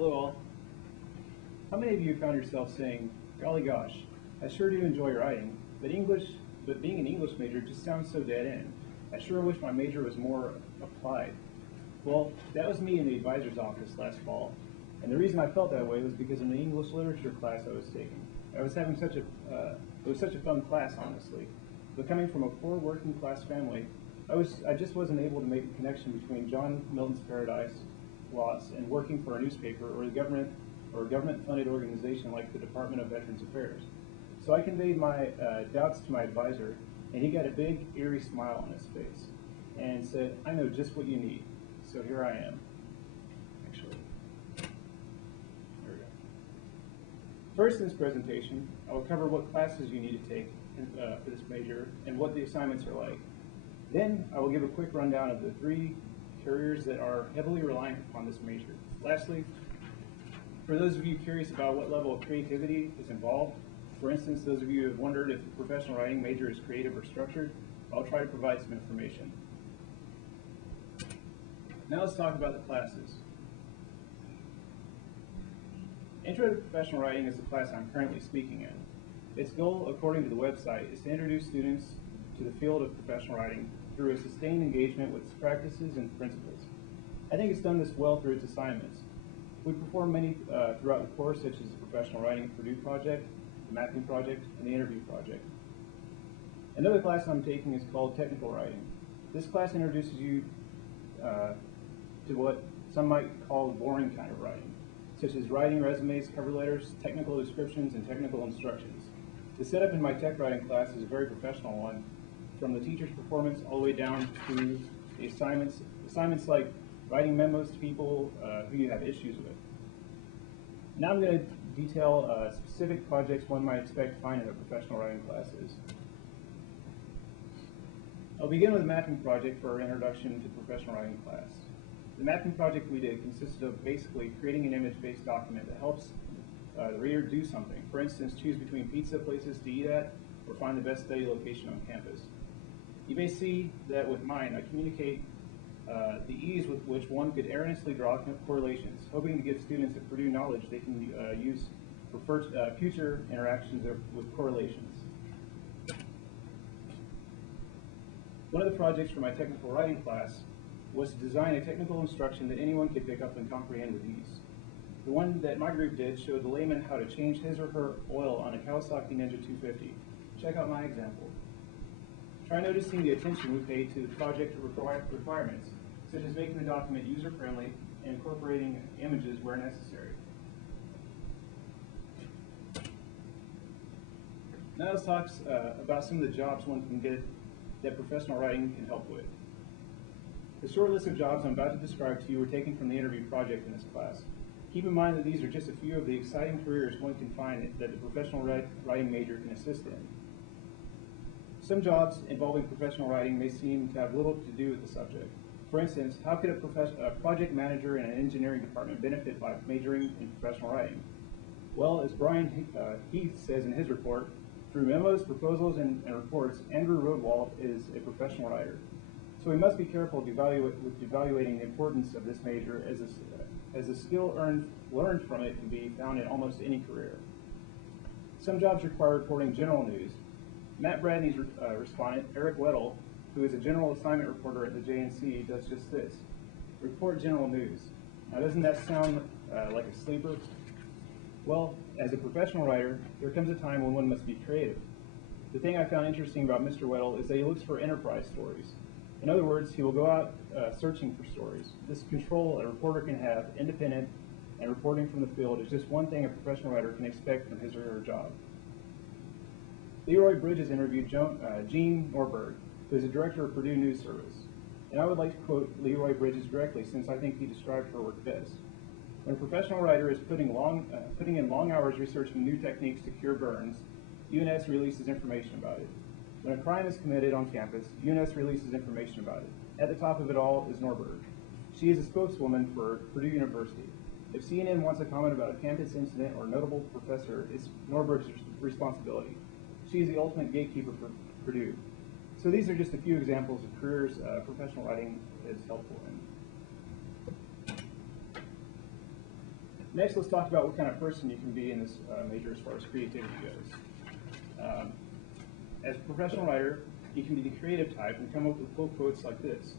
Hello all. How many of you found yourself saying, golly gosh, I sure do enjoy writing, but being an English major just sounds so dead end. I sure wish my major was more applied. Well, that was me in the advisor's office last fall, and the reason I felt that way was because in the English literature class I was taking. I was having it was such a fun class, honestly. But coming from a poor working class family, I just wasn't able to make a connection between John Milton's Paradise Lost and working for a newspaper or a government-funded organization like the Department of Veterans Affairs. So I conveyed my doubts to my advisor, and he got a big, eerie smile on his face and said, I know just what you need. So here I am. Actually, there we go. First in this presentation, I will cover what classes you need to take for this major and what the assignments are like. Then I will give a quick rundown of the 3 careers that are heavily reliant upon this major. Lastly, for those of you curious about what level of creativity is involved, for instance, those of you who have wondered if the professional writing major is creative or structured, I'll try to provide some information. Now let's talk about the classes. Intro to Professional Writing is the class I'm currently speaking in. Its goal, according to the website, is to introduce students to the field of professional writing through a sustained engagement with its practices and principles. I think it's done this well through its assignments. We perform many throughout the course, such as the Professional Writing at Purdue project, the Mapping project, and the Interview project. Another class I'm taking is called Technical Writing. This class introduces you to what some might call the boring kind of writing, such as writing resumes, cover letters, technical descriptions, and technical instructions. The setup in my tech writing class is a very professional one, from the teacher's performance all the way down to the assignments like writing memos to people who you have issues with. Now I'm going to detail specific projects one might expect to find in a professional writing classes. I'll begin with a mapping project for our introduction to professional writing class. The mapping project we did consisted of basically creating an image-based document that helps the reader do something. For instance, choose between pizza places to eat at or find the best study location on campus. You may see that with mine, I communicate the ease with which one could earnestly draw correlations, hoping to give students a Purdue knowledge they can use for future interactions with correlations. One of the projects for my technical writing class was to design a technical instruction that anyone could pick up and comprehend with ease. The one that my group did showed the layman how to change his or her oil on a Kawasaki Ninja 250. Check out my example. Try noticing the attention we pay to the project requirements, such as making the document user-friendly and incorporating images where necessary. Now let's talk about some of the jobs one can get that professional writing can help with. The short list of jobs I'm about to describe to you were taken from the interview project in this class. Keep in mind that these are just a few of the exciting careers one can find that the professional writing major can assist in. Some jobs involving professional writing may seem to have little to do with the subject. For instance, how could a project manager in an engineering department benefit by majoring in professional writing? Well, as Brian Heath says in his report, through memos, proposals, and reports, Andrew Rodwald is a professional writer. So we must be careful with evaluating the importance of this major, as a skill learned from it can be found in almost any career. Some jobs require reporting general news. Matt Bradney's respondent, Eric Weddle, who is a general assignment reporter at the JNC, does just this: report general news. Now, doesn't that sound like a sleeper? Well, as a professional writer, there comes a time when one must be creative. The thing I found interesting about Mr. Weddle is that he looks for enterprise stories. In other words, he will go out searching for stories. This control a reporter can have, independent and reporting from the field, is just one thing a professional writer can expect from his or her job. Leroy Bridges interviewed Jean Norberg, who is a director of Purdue News Service. And I would like to quote Leroy Bridges directly, since I think he described her work best. When a professional writer is putting in long hours researching new techniques to cure burns, UNS releases information about it. When a crime is committed on campus, UNS releases information about it. At the top of it all is Norberg. She is a spokeswoman for Purdue University. If CNN wants a comment about a campus incident or a notable professor, it's Norberg's responsibility. She is the ultimate gatekeeper for Purdue. So these are just a few examples of careers professional writing is helpful in. Next, let's talk about what kind of person you can be in this major as far as creativity goes. As a professional writer, you can be the creative type and come up with cool quotes like this.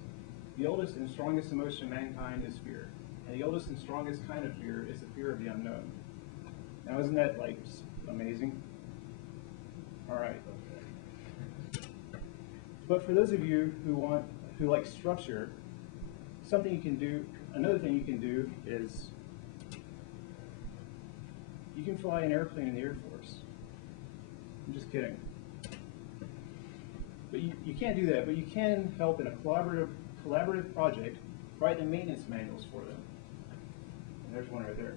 The oldest and strongest emotion of mankind is fear, and the oldest and strongest kind of fear is the fear of the unknown. Now, isn't that like just amazing? All right. But for those of you who like structure, something you can do, another thing you can do is you can fly an airplane in the Air Force. I'm just kidding. But you can't do that, but you can help in a collaborative project write the maintenance manuals for them. And there's one right there.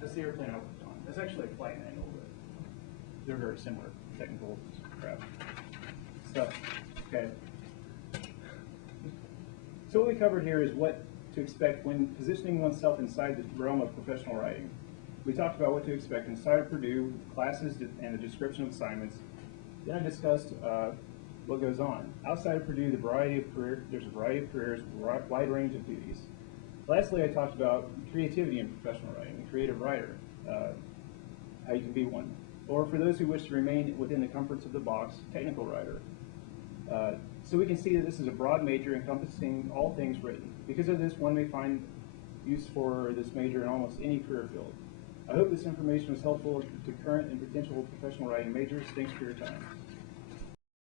That's the airplane I worked on. That's actually a flight manual, but they're very similar technical crap. So, okay. So what we covered here is what to expect when positioning oneself inside the realm of professional writing. We talked about what to expect inside of Purdue, classes and the description of assignments. Then I discussed what goes on. Outside of Purdue, there's a variety of careers, wide range of duties. Lastly, I talked about creativity in professional writing, a creative writer, how you can be one. Or for those who wish to remain within the comforts of the box, technical writer. So we can see that this is a broad major encompassing all things written. Because of this, one may find use for this major in almost any career field. I hope this information was helpful to current and potential professional writing majors. Thanks for your time.